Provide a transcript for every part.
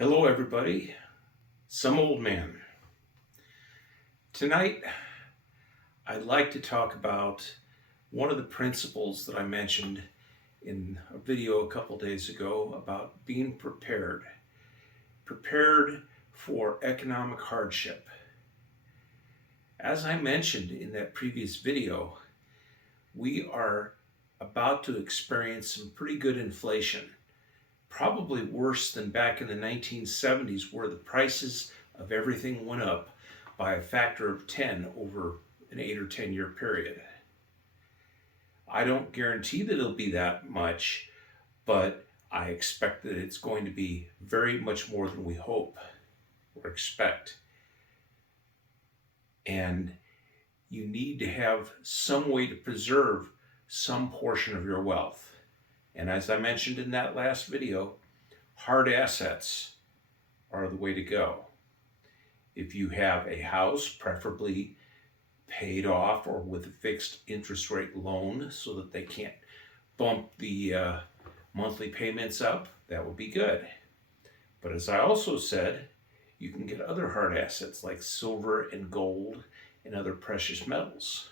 Hello, everybody. Some old man. Tonight, I'd like to talk about one of the principles that I mentioned in a video a couple days ago about being prepared. Prepared for economic hardship. As I mentioned in that previous video, we are about to experience some pretty good inflation. Probably worse than back in the 1970s, where the prices of everything went up by a factor of 10 over an 8 or 10 year period. I don't guarantee that it'll be that much, but I expect that it's going to be very much more than we hope or expect. And you need to have some way to preserve some portion of your wealth. And as I mentioned in that last video, hard assets are the way to go. If you have a house, preferably paid off or with a fixed interest rate loan so that they can't bump the monthly payments up, that would be good. But as I also said, you can get other hard assets like silver and gold and other precious metals.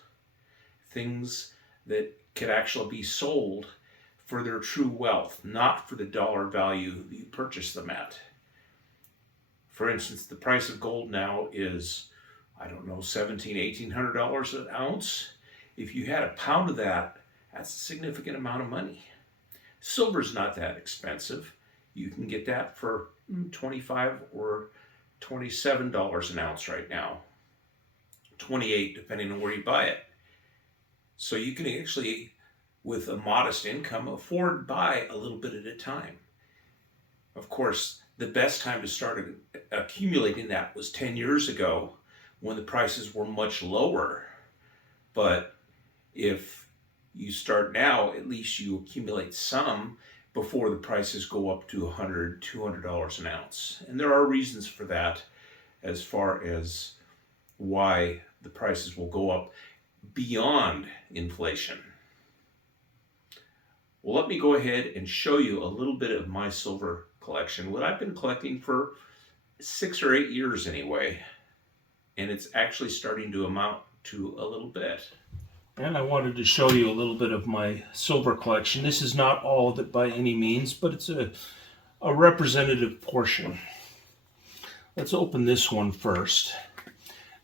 Things that could actually be sold for their true wealth, not for the dollar value that you purchase them at. For instance, the price of gold now is, $1,700, $1,800 an ounce. If you had a pound of that, that's a significant amount of money. Silver's not that expensive. You can get that for $25 or $27 an ounce right now. 28 depending on where you buy it. So you can actually, with a modest income, afford buy a little bit at a time. Of course, the best time to start accumulating that was 10 years ago when the prices were much lower. But if you start now, at least you accumulate some before the prices go up to $100, $200 an ounce. And there are reasons for that as far as why the prices will go up beyond inflation. Well, let me go ahead and show you a little bit of my silver collection, what I've been collecting for 6 or 8 years anyway, and it's actually starting to amount to a little bit. And I wanted to show you a little bit of my silver collection. This is not all of it by any means, but it's a representative portion. Let's open this one first.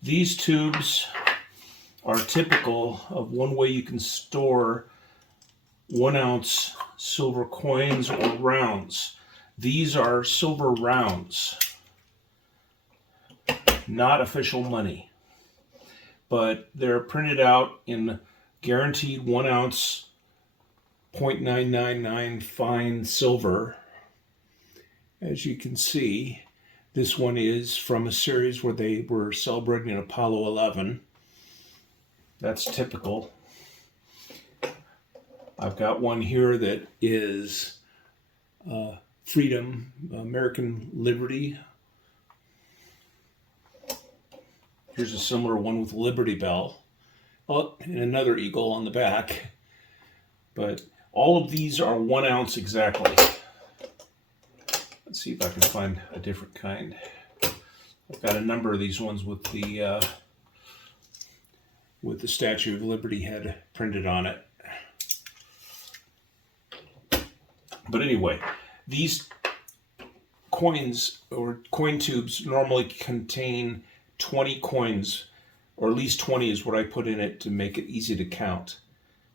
These tubes are typical of one way you can store 1 ounce silver coins or rounds. These are silver rounds, not official money, but they're printed out in guaranteed 1 ounce 0.999 fine silver. As you can see, this one is from a series where they were celebrating Apollo 11. That's typical. I've got one here that is Freedom, American Liberty. Here's a similar one with Liberty Bell. Oh, and another eagle on the back. But all of these are 1 ounce exactly. Let's see if I can find a different kind. I've got a number of these ones with the Statue of Liberty head printed on it. But anyway, these coins or coin tubes normally contain 20 coins, or at least 20 is what I put in it to make it easy to count.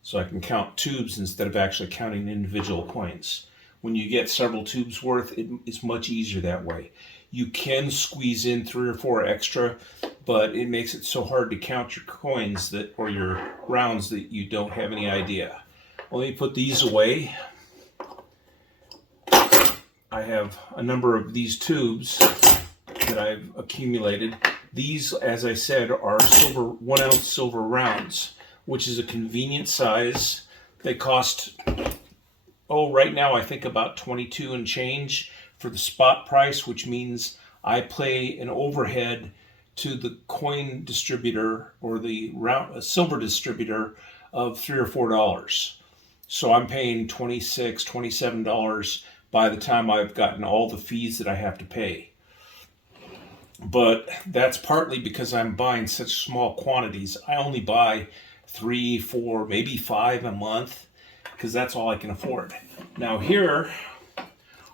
So I can count tubes instead of actually counting individual coins. When you get several tubes worth, it's much easier that way. You can squeeze in 3 or 4 extra, but it makes it so hard to count your coins or your rounds that you don't have any idea. Well, let me put these away. I have a number of these tubes that I've accumulated. These, as I said, are 1 ounce silver rounds, which is a convenient size. They cost, right now I think about 22 and change for the spot price, which means I pay an overhead to the coin distributor or the silver distributor of $3 or $4. So I'm paying $26, $27 by the time I've gotten all the fees that I have to pay. But that's partly because I'm buying such small quantities. I only buy 3, 4, maybe 5 a month because that's all I can afford. Now here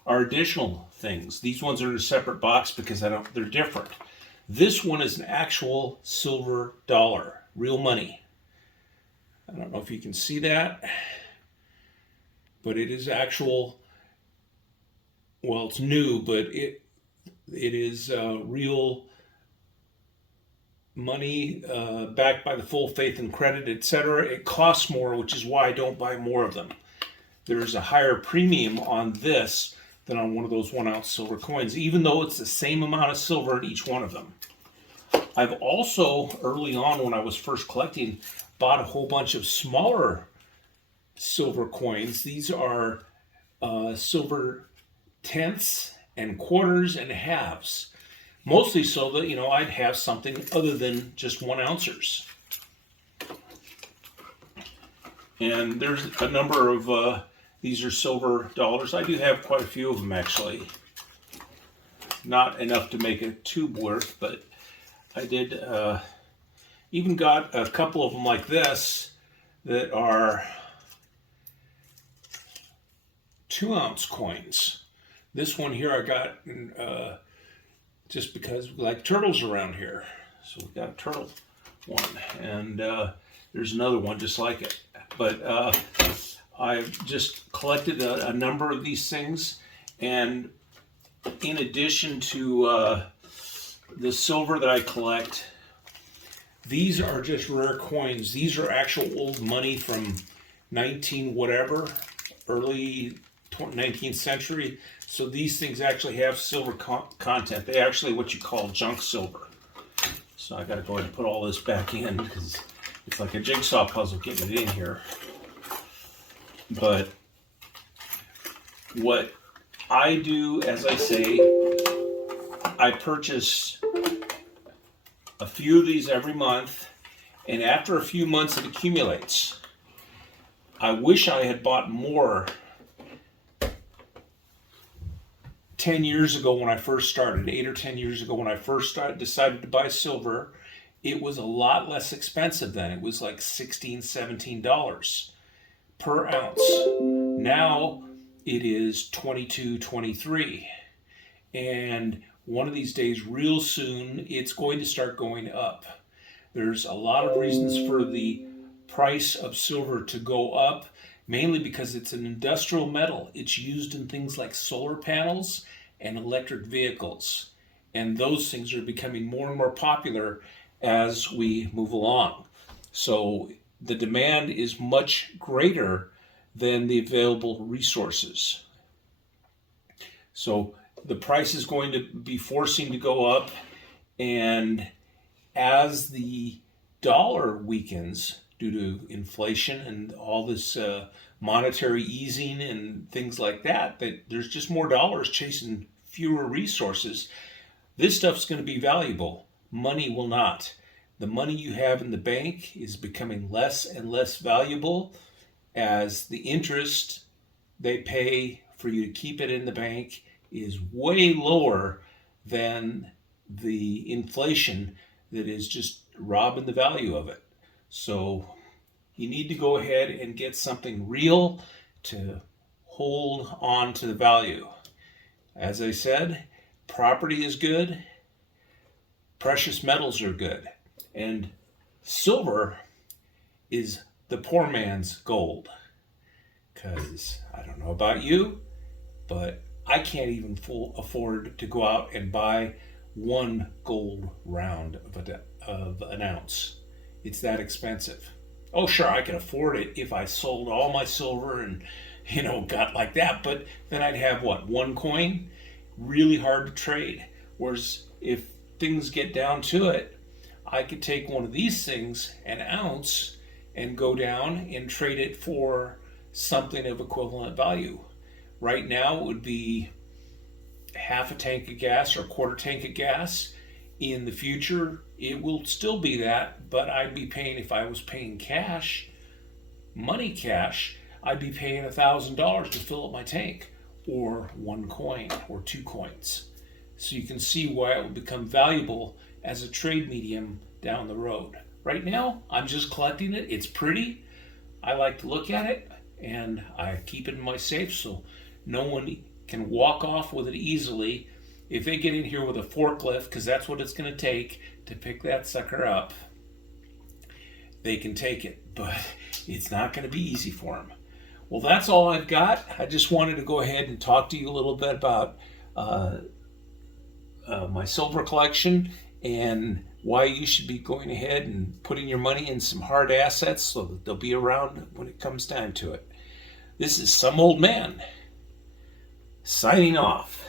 are additional things. These ones are in a separate box because they're different. This one is an actual silver dollar, real money. I don't know if you can see that, but it is actual. Well, it's new, but it is real money backed by the full faith and credit, etc. It costs more, which is why I don't buy more of them. There's a higher premium on this than on one of those 1 ounce silver coins, even though it's the same amount of silver in each one of them. I've also, early on when I was first collecting, bought a whole bunch of smaller silver coins. These are silver tenths and quarters and halves. Mostly so that, I'd have something other than just 1 ouncers. And there's a number of, these are silver dollars. I do have quite a few of them actually. Not enough to make a tube worth, but I did even got a couple of them like this that are 2 ounce coins. This one here I got just because we like turtles around here. So we got a turtle one, and there's another one just like it. But I've just collected a number of these things, and in addition to the silver that I collect, these are just rare coins. These are actual old money from 19 whatever, early 19th century. So these things actually have silver content. They actually what you call junk silver. So I got to go ahead and put all this back in because it's like a jigsaw puzzle getting it in here. But what I do, as I say, I purchase a few of these every month, and after a few months it accumulates. I wish I had bought more 10 years ago when I first started, 8 or 10 years ago when I first decided to buy silver. It was a lot less expensive then. It was like $16, $17 per ounce. Now it is $22, $23. And one of these days, real soon, it's going to start going up. There's a lot of reasons for the price of silver to go up, mainly because it's an industrial metal. It's used in things like solar panels and electric vehicles. And those things are becoming more and more popular as we move along. So the demand is much greater than the available resources. So the price is going to be forcing to go up, and as the dollar weakens due to inflation and all this monetary easing and things like that, that there's just more dollars chasing fewer resources, this stuff's going to be valuable. Money will not. The money you have in the bank is becoming less and less valuable as the interest they pay for you to keep it in the bank is way lower than the inflation that is just robbing the value of it. So you need to go ahead and get something real to hold on to the value. As I said, property is good, precious metals are good, and silver is the poor man's gold. Because I don't know about you, but I can't even afford to go out and buy one gold round of an ounce. It's that expensive. Oh, sure, I can afford it if I sold all my silver and, got like that. But then I'd have, one coin? Really hard to trade. Whereas if things get down to it, I could take one of these things, an ounce, and go down and trade it for something of equivalent value. Right now, it would be half a tank of gas or a quarter tank of gas. In the future, it will still be that, but I'd be paying, if I was paying cash, money cash, I'd be paying $1,000 to fill up my tank. or 1 coin or 2 coins. So you can see why it will become valuable as a trade medium down the road. Right now, I'm just collecting it. It's pretty. I like to look at it, and I keep it in my safe so no one can walk off with it easily. If they get in here with a forklift, because that's what it's going to take to pick that sucker up, they can take it, but it's not going to be easy for them. Well, that's all I've got. I just wanted to go ahead and talk to you a little bit about my silver collection and why you should be going ahead and putting your money in some hard assets so that they'll be around when it comes time to it. This is Some Old Man signing off.